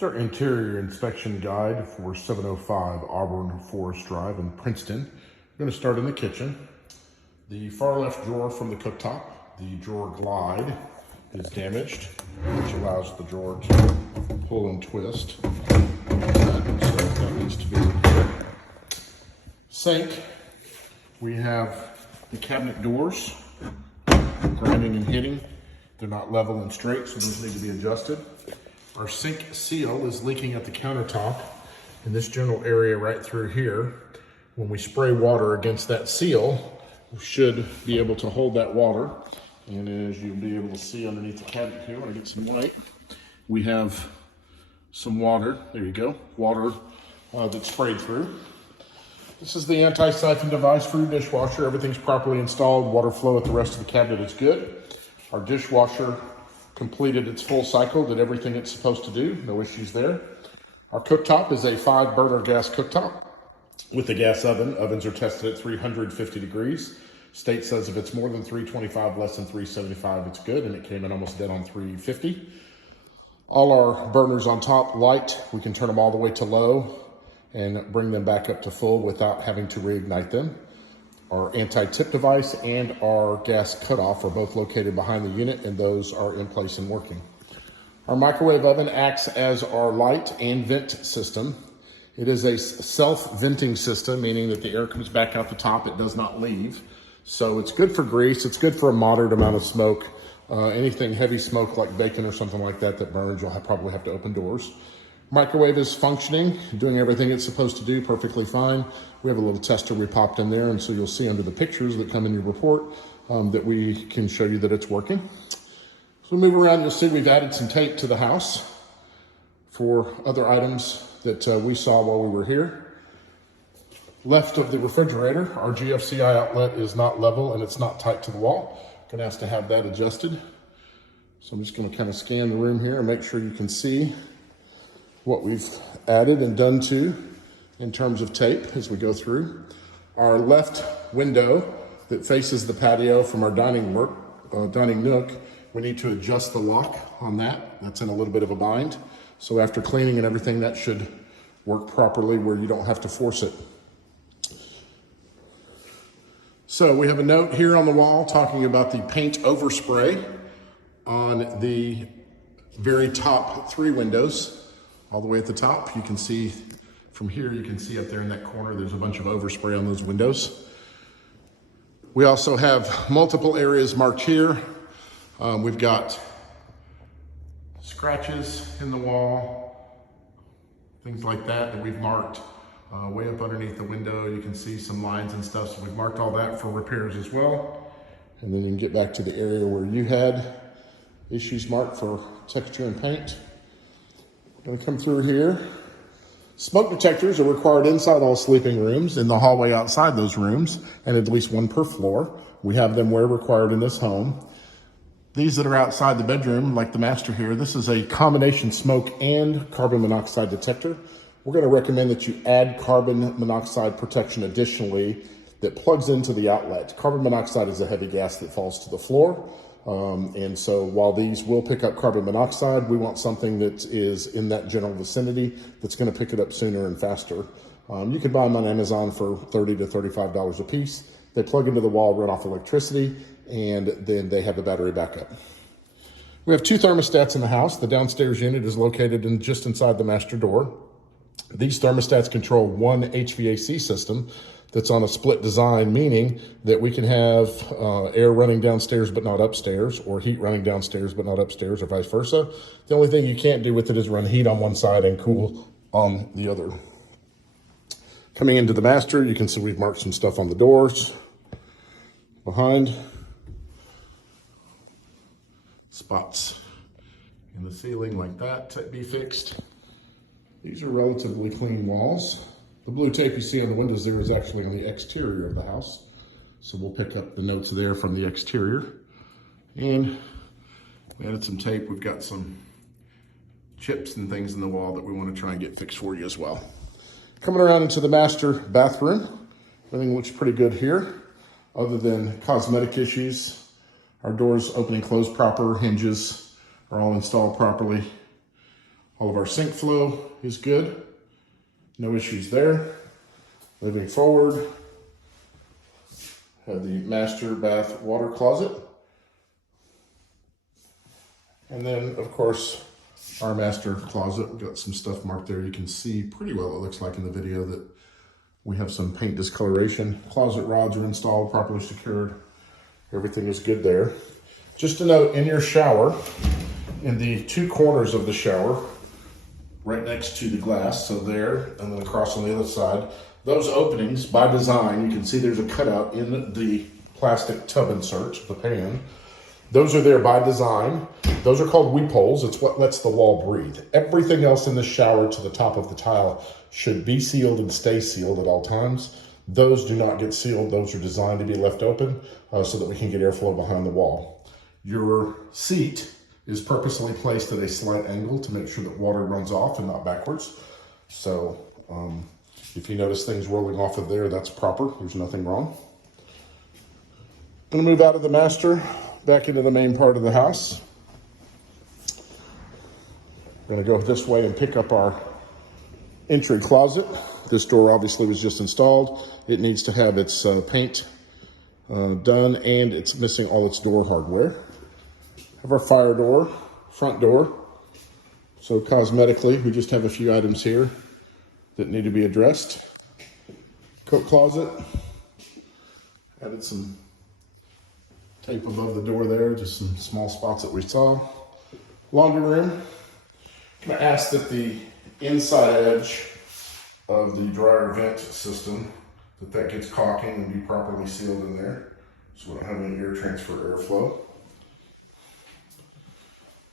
It's our interior inspection guide for 705 Auburn Forrest Drive in Princeton. We're going to start in the kitchen. The far left drawer from the cooktop, the drawer glide, is damaged, which allows the drawer to pull and twist. So that needs to be repaired. Sink, we have the cabinet doors grinding and hitting. They're not level and straight, so those need to be adjusted. Our sink seal is leaking at the countertop in this general area right through here. When we spray water against that seal, we should be able to hold that water. And as you'll be able to see underneath the cabinet here, when I get some light, we have some water. There you go, water that's sprayed through. This is the anti-siphon device for your dishwasher. Everything's properly installed. Water flow at the rest of the cabinet is good. Our dishwasher completed its full cycle, did everything it's supposed to do, no issues there. Our cooktop is a 5-burner gas cooktop with a gas oven. Ovens are tested at 350 degrees. State says if it's more than 325, less than 375, it's good, and it came in almost dead on 350. All our burners on top light, we can turn them all the way to low and bring them back up to full without having to reignite them. Our anti-tip device and our gas cutoff are both located behind the unit, and those are in place and working. Our microwave oven acts as our light and vent system. It is a self-venting system, meaning that the air comes back out the top, it does not leave. So it's good for grease, it's good for a moderate amount of smoke. Anything heavy smoke like bacon or something like that that burns, you'll probably have to open doors. Microwave is functioning, doing everything it's supposed to do perfectly fine. We have a little tester we popped in there, and so you'll see under the pictures that come in your report that we can show you that it's working. So move around, you'll see we've added some tape to the house for other items that we saw while we were here. Left of the refrigerator, our GFCI outlet is not level and it's not tight to the wall. Gonna ask to have that adjusted. So I'm just gonna kind of scan the room here and make sure you can see what we've added and done to in terms of tape as we go through. Our left window that faces the patio from our dining nook, we need to adjust the lock on that. That's in a little bit of a bind. So after cleaning and everything, that should work properly where you don't have to force it. So we have a note here on the wall talking about the paint overspray on the very top 3 windows. All the way at the top, you can see from here, you can see up there in that corner, there's a bunch of overspray on those windows. We also have multiple areas marked here. We've got scratches in the wall, things like that we've marked way up underneath the window. You can see some lines and stuff, so we've marked all that for repairs as well. And then you can get back to the area where you had issues marked for texture and paint. Gonna come through here. Smoke detectors are required inside all sleeping rooms, in the hallway outside those rooms, and at least 1 per floor. We have them where required in this home. These that are outside the bedroom, like the master here, this is a combination smoke and carbon monoxide detector. We're gonna recommend that you add carbon monoxide protection additionally that plugs into the outlet. Carbon monoxide is a heavy gas that falls to the floor. And so while these will pick up carbon monoxide, we want something that is in that general vicinity that's going to pick it up sooner and faster. You can buy them on Amazon for $30 to $35 a piece. They plug into the wall, run off electricity, and then they have a battery backup. We have 2 thermostats in the house. The downstairs unit is located just inside the master door. These thermostats control 1 HVAC system that's on a split design, meaning that we can have air running downstairs but not upstairs, or heat running downstairs but not upstairs, or vice versa. The only thing you can't do with it is run heat on one side and cool on the other. Coming into the master, you can see we've marked some stuff on the doors, behind, spots in the ceiling like that to be fixed. These are relatively clean walls. The blue tape you see on the windows there is actually on the exterior of the house. So we'll pick up the notes there from the exterior. And we added some tape. We've got some chips and things in the wall that we want to try and get fixed for you as well. Coming around into the master bathroom, everything looks pretty good here, other than cosmetic issues. Our doors open and close proper, hinges are all installed properly. All of our sink flow is good. No issues there. Moving forward, have the master bath water closet. And then, of course, our master closet. We've got some stuff marked there. You can see pretty well, it looks like in the video, that we have some paint discoloration. Closet rods are installed, properly secured. Everything is good there. Just to note, in your shower, in the two corners of the shower, right next to the glass, so there, and then across on the other side, those openings, by design, you can see there's a cutout in the plastic tub insert, the pan. Those are there by design. Those are called weep holes. It's what lets the wall breathe. Everything else in the shower to the top of the tile should be sealed and stay sealed at all times. Those do not get sealed. Those are designed to be left open so that we can get airflow behind the wall. Your seat is purposely placed at a slight angle to make sure that water runs off and not backwards. So if you notice things rolling off of there, that's proper. There's nothing wrong. I'm gonna move out of the master, back into the main part of the house. We're gonna go this way and pick up our entry closet. This door obviously was just installed. It needs to have its paint done, and it's missing all its door hardware. Have our fire door, front door. So cosmetically, we just have a few items here that need to be addressed. Coat closet. Added some tape above the door there, just some small spots that we saw. Laundry room. I'm gonna ask that the inside edge of the dryer vent system, that gets caulking and be properly sealed in there, so we don't have any air transfer airflow.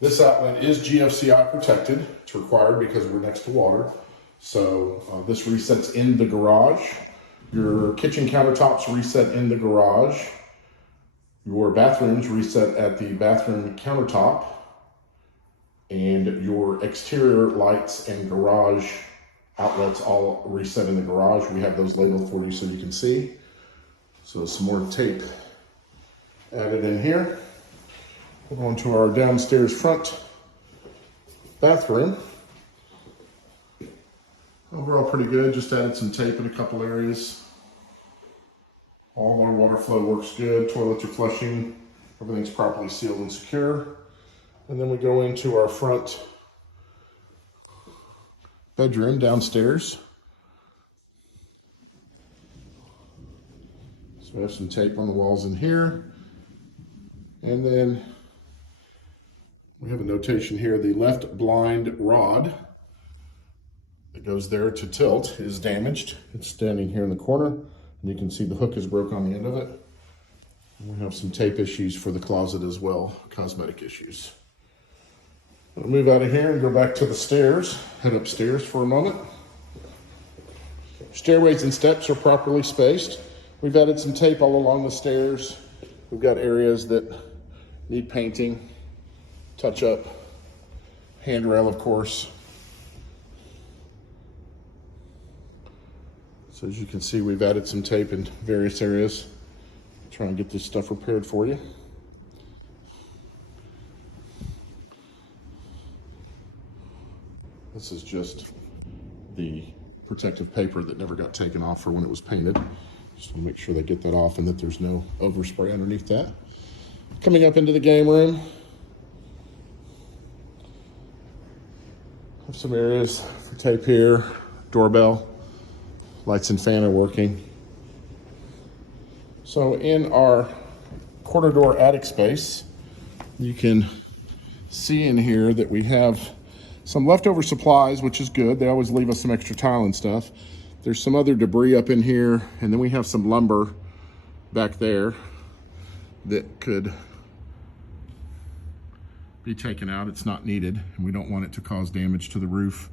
This outlet is GFCI protected. It's required because we're next to water. So this resets in the garage. Your kitchen countertops reset in the garage. Your bathrooms reset at the bathroom countertop. And your exterior lights and garage outlets all reset in the garage. We have those labeled for you so you can see. So some more tape added in here. We're going to our downstairs front bathroom. Overall pretty good, just added some tape in a couple areas. All our water flow works good, toilets are flushing, everything's properly sealed and secure. And then we go into our front bedroom downstairs. So we have some tape on the walls in here. And then we have a notation here, the left blind rod that goes there to tilt is damaged. It's standing here in the corner, and you can see the hook is broke on the end of it. And we have some tape issues for the closet as well, cosmetic issues. I'll move out of here and go back to the stairs, head upstairs for a moment. Stairways and steps are properly spaced. We've added some tape all along the stairs. We've got areas that need painting, touch up, handrail of course. So as you can see, we've added some tape in various areas. Try and get this stuff repaired for you. This is just the protective paper that never got taken off for when it was painted. Just to make sure they get that off and that there's no overspray underneath that. Coming up into the game room, have some areas for tape here, doorbell, lights and fan are working. So in our corner door attic space, you can see in here that we have some leftover supplies, which is good. They always leave us some extra tile and stuff. There's some other debris up in here, and then we have some lumber back there that could be taken out. It's not needed, and we don't want it to cause damage to the roof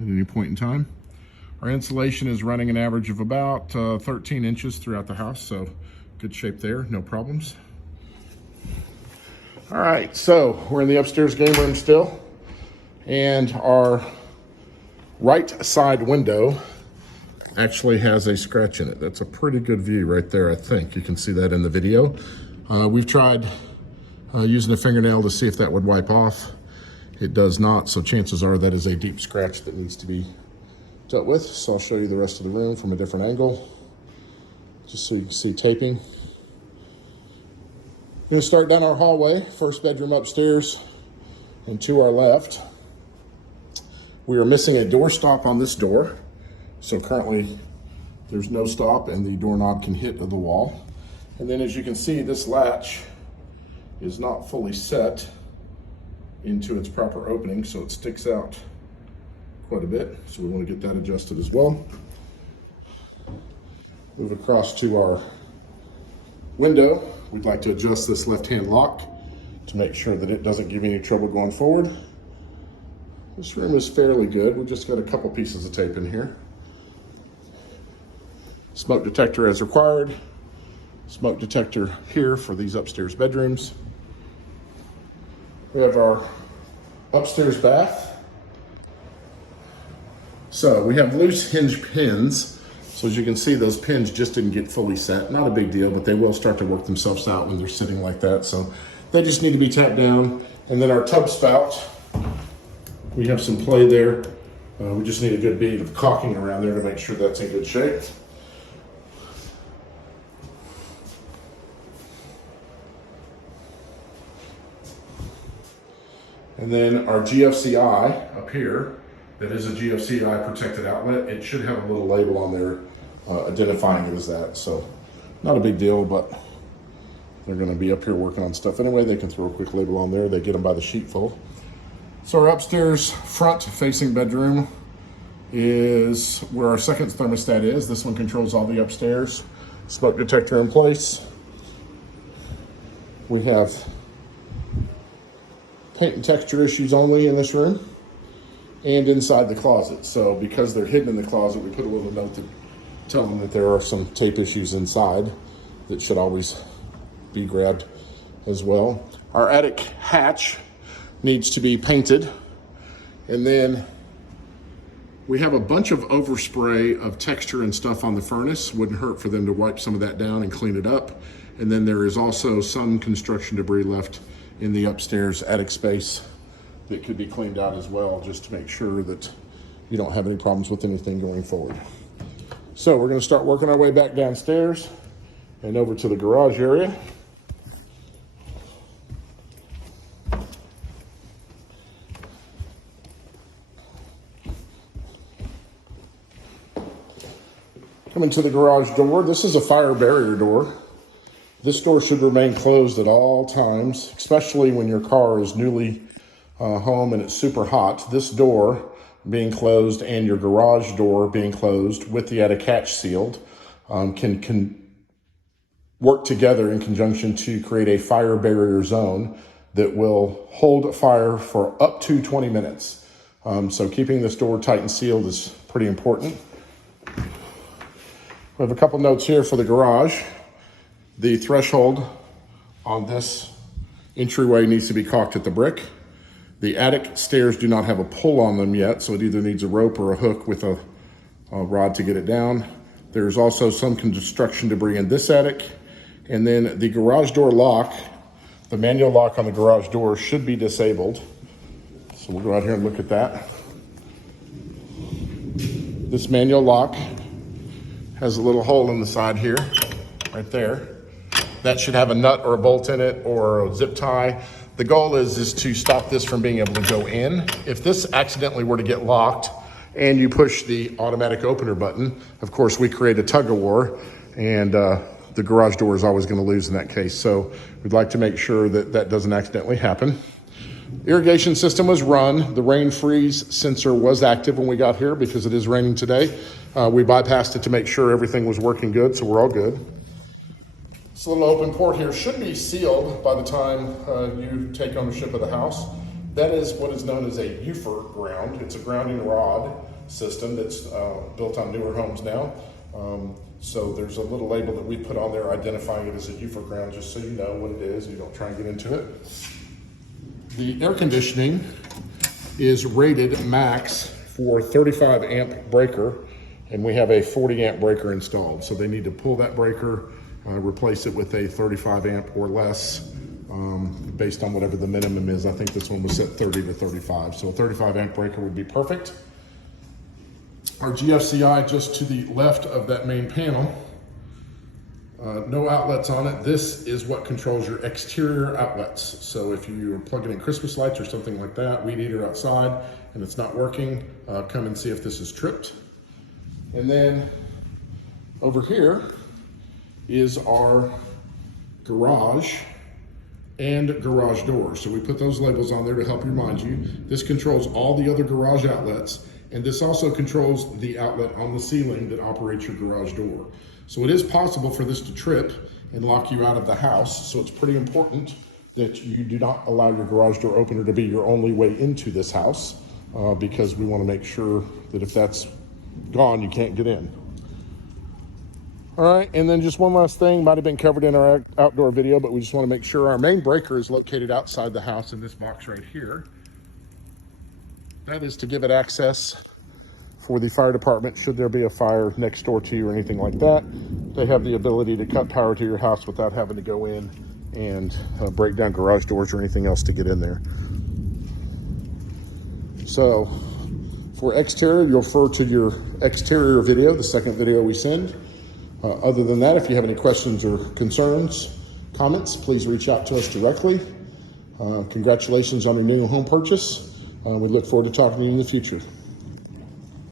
at any point in time. Our insulation is running an average of about 13 inches throughout the house, so good shape there, no problems. All right, so we're in the upstairs game room still, and our right side window actually has a scratch in it. That's a pretty good view right there, I think. You can see that in the video. We've tried using a fingernail to see if that would wipe off. it does not. So chances are that is a deep scratch that needs to be dealt with. So I'll show you the rest of the room from a different angle, just so you can see taping. We're gonna start down our hallway, first bedroom upstairs, and to our left. We are missing a door stop on this door. So currently there's no stop and the doorknob can hit the wall. And then as you can see, this latch is not fully set into its proper opening, so it sticks out quite a bit. So we want to get that adjusted as well. Move across to our window. We'd like to adjust this left-hand lock to make sure that it doesn't give you any trouble going forward. This room is fairly good. We've just got a couple pieces of tape in here. Smoke detector as required. Smoke detector here for these upstairs bedrooms. We have our upstairs bath. So we have loose hinge pins. So as you can see, those pins just didn't get fully set. Not a big deal, but they will start to work themselves out when they're sitting like that. So they just need to be tapped down. And then our tub spout, we have some play there. We just need a good bead of caulking around there to make sure that's in good shape. And then our GFCI up here, that is a GFCI protected outlet. It should have a little label on there identifying it as that. So not a big deal, but they're gonna be up here working on stuff anyway. They can throw a quick label on there. They get them by the sheetful. So our upstairs front facing bedroom is where our second thermostat is. This one controls all the upstairs. Smoke detector in place. We have paint and texture issues only in this room and inside the closet. So because they're hidden in the closet, we put a little note to tell them that there are some tape issues inside that should always be grabbed as well. Our attic hatch needs to be painted. And then we have a bunch of overspray of texture and stuff on the furnace. Wouldn't hurt for them to wipe some of that down and clean it up. And then there is also some construction debris left in the upstairs attic space that could be cleaned out as well, just to make sure that you don't have any problems with anything going forward. So we're gonna start working our way back downstairs and over to the garage area. Coming to the garage door, this is a fire barrier door. This door should remain closed at all times, especially when your car is newly home and it's super hot. This door being closed and your garage door being closed with the attic hatch sealed can work together in conjunction to create a fire barrier zone that will hold fire for up to 20 minutes. So keeping this door tight and sealed is pretty important. We have a couple notes here for the garage. The threshold on this entryway needs to be caulked at the brick. The attic stairs do not have a pull on them yet, so it either needs a rope or a hook with a rod to get it down. There's also some construction debris in this attic. And then the garage door lock, the manual lock on the garage door should be disabled. So we'll go out here and look at that. This manual lock has a little hole in the side here, right there. That should have a nut or a bolt in it or a zip tie. The goal is to stop this from being able to go in. If this accidentally were to get locked and you push the automatic opener button, of course we create a tug of war and the garage door is always gonna lose in that case. So we'd like to make sure that that doesn't accidentally happen. Irrigation system was run. The rain freeze sensor was active when we got here because it is raining today. We bypassed it to make sure everything was working good, so we're all good. This little open port here should be sealed by the time you take ownership of the house. That is what is known as a UFER ground. It's a grounding rod system that's built on newer homes now. So there's a little label that we put on there identifying it as a UFER ground, just so you know what it is. You don't try and get into it. The air conditioning is rated max for 35 amp breaker, and we have a 40 amp breaker installed. So they need to pull that breaker, replace it with a 35 amp or less based on whatever the minimum is. I think this one was set 30 to 35. So a 35 amp breaker would be perfect. Our GFCI just to the left of that main panel. No outlets on it. This is what controls your exterior outlets. So if you're plugging in Christmas lights or something like that, weed eater outside, and it's not working, come and see if this is tripped. And then over here is our garage and garage doors. So we put those labels on there to help remind you. This controls all the other garage outlets, and this also controls the outlet on the ceiling that operates your garage door. So it is possible for this to trip and lock you out of the house. So it's pretty important that you do not allow your garage door opener to be your only way into this house, because we want to make sure that if that's gone, you can't get in. All right, and then just one last thing, might have been covered in our outdoor video, but we just want to make sure our main breaker is located outside the house in this box right here. That is to give it access for the fire department should there be a fire next door to you or anything like that. They have the ability to cut power to your house without having to go in and break down garage doors or anything else to get in there. So for exterior, you'll refer to your exterior video, the second video we send. Other than that, if you have any questions or concerns, comments, please reach out to us directly. Congratulations on your new home purchase. We look forward to talking to you in the future.